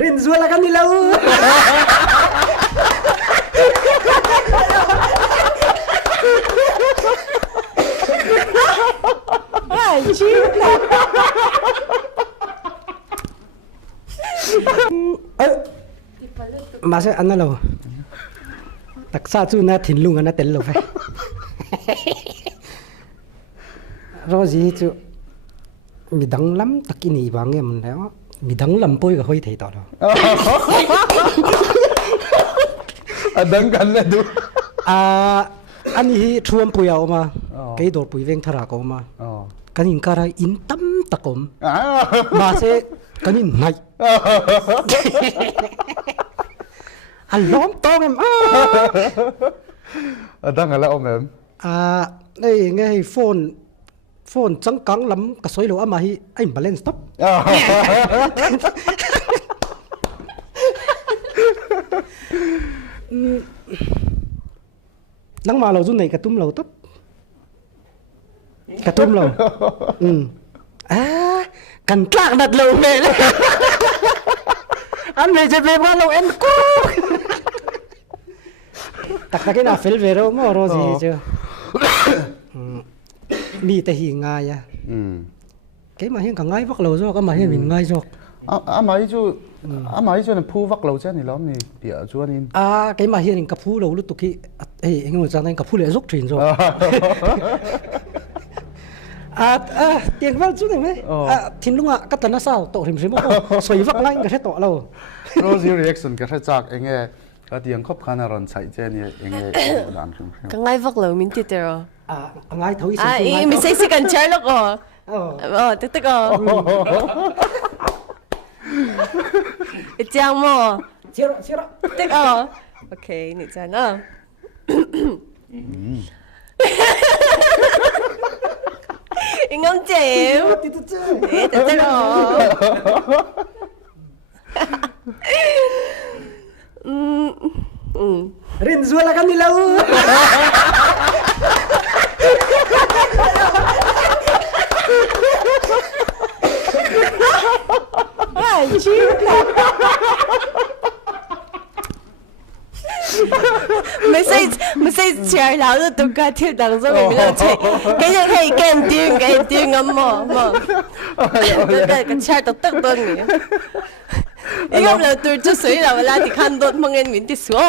Rin zuala kan nila. Ay, chita. Masa ano lo? Taksa chu na thinlung na tel lo phải. Rosie chu mi dang lắm takini bang em léo. Mi dang lam poi ka hoi thei to lo. Adang kan na du. Anh hi thuam pui ao ma. Cái đồ pui veng thara ko ma. Kanin kara in tam takom. Ma se kanin nai. Lom tong em. Adang ala om em. Đây nghe phone trắng căng lắm cả xoay lỗ mà hi anh balance stop. Nắng mà lâu run này cả tum lâu tấp. Cả tum lâu. Cần trạc đặt lâu về đấy. Anh về chơi về bao lâu em cú. Tạc cái nào phê về đâu mà rồi gì chưa. Mi ta hi ngay à. Cái mà hiện cả ngay vắt lâu rồi, cái mà hiện mình ngay rồi. Mấy chú là phu vắt lâu chứ này lắm này địa chú anh. Cái mà hiện cả phu lâu lúc tụi kia, anh ngồi ra đây cả phu lại rút thuyền rồi. Tiền vắt chút này mấy. Thìn lúc cái tận nó sao, tổ hình xem mà xoay vắt lại cái thế tổ lâu. Rosie reaction cái thế chắc anh nghe. Cái tiếng khóc khăn là chạy trên này anh nghe đàn không. Cái ngay vắt lâu mình tiệt rồi. Ngay thấu ý mình sẽ cần chơi lúc rồi. Tức rồi.这样么？接了。对哦 ，OK， 你在那。应该接。对哦。Rin zuala kan nila. Ay, chita. Message share แล้วตัวก็เที่ยวดังซะไม่มีแล้วใช่แกยังให้แกมดิ้งอ่ะหมอตัวก็แชร์ตึกๆตัวนี้อีกแล้วตัวจะสวยแล้วเวลาที่看到梦见面的时候